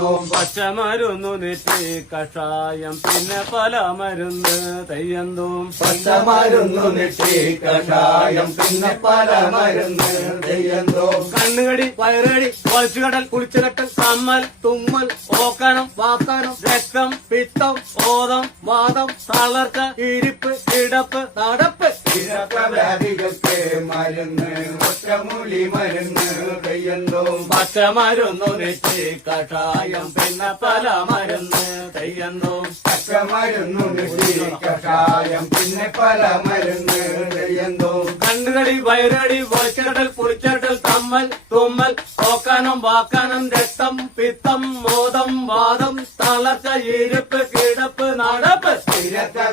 പച്ചമരുന്നു നെറ്റി കഷായം പിന്നെ പല മരുന്ന് തെയ്യന്തോം. പച്ചമരുന്നു നെറ്റി കഷായം പിന്നെ പല മരുന്ന് തെയ്യന്തോം. കണ്ണുകടി വയറുകടി വലിച്ചുകടൽ കുളിച്ചുകെട്ടൽ കമ്മൽ തുമ്മൽ ഓക്കാനം വാക്കാനം രക്തം പിത്തം ഓതം വാദം തളർച്ച ഇരിപ്പ് കിടപ്പ് നടപ്പ് വ്യാധികൾക്ക് മരുന്ന് ഒറ്റമൂലി മരുന്ന് തെയ്യന്തോം. പച്ചമരുന്നു നെറ്റി കഷായം പിന്നെ പല മരുന്ന് തെയ്യന്തോം. പച്ചമരുന്നു നെറ്റി കഷായം പിന്നെ പല മരുന്ന് തെയ്യന്തോം. കണ്ണുകടി വയറുകടി വലിച്ചുകടൽ കുളിച്ചുകെട്ടൽ കമ്മൽ തുമ്മൽ ഓക്കാനം വാക്കാനം രക്തം പിത്തം മോദം വാദം തളർച്ച ഇരിപ്പ് കിടപ്പ് നടപ്പ്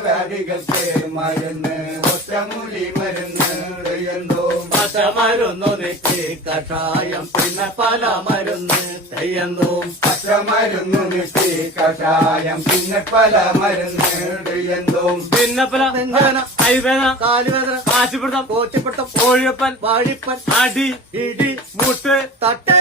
വ്യാധികൾക്ക് മരുന്ന് ഒറ്റമൂലി മരുന്ന് തെയ്യന്തോം. പച്ചമരുന്നു നെറ്റി കഷായം പിന്നെ പല മരുന്ന് തെയ്യന്തോം. പച്ചമരുന്നു നെറ്റി കഷായം പിന്നെ പല മരുന്ന് തെയ്യന്തോം. പിന്നെ പല നെഞ്ചുവേദന കൈവേദന കാലുവേദന കാശിപ്പിടുത്തം കോച്ചിപ്പിടുത്തം കോഴിയപ്പൻ വാഴിപ്പൻ അടി ഇടി മുട്ട് തട്ട്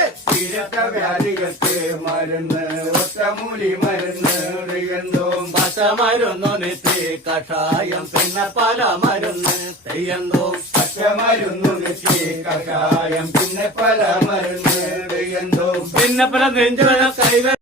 വ്യാധികൾക്ക് മരുന്ന് ഒറ്റമൂലി മരുന്ന് തെയ്യന്തോം. പച്ചമരുന്നു നെറ്റി കഷായം പിന്നെ പല മരുന്ന് തെയ്യന്തോം. പച്ചമരുന്നു നെറ്റി കഷായം പിന്നെ പല മരുന്ന് തെയ്യന്തോം. പിന്നെ പല നെഞ്ചുവേദന കൈവേദന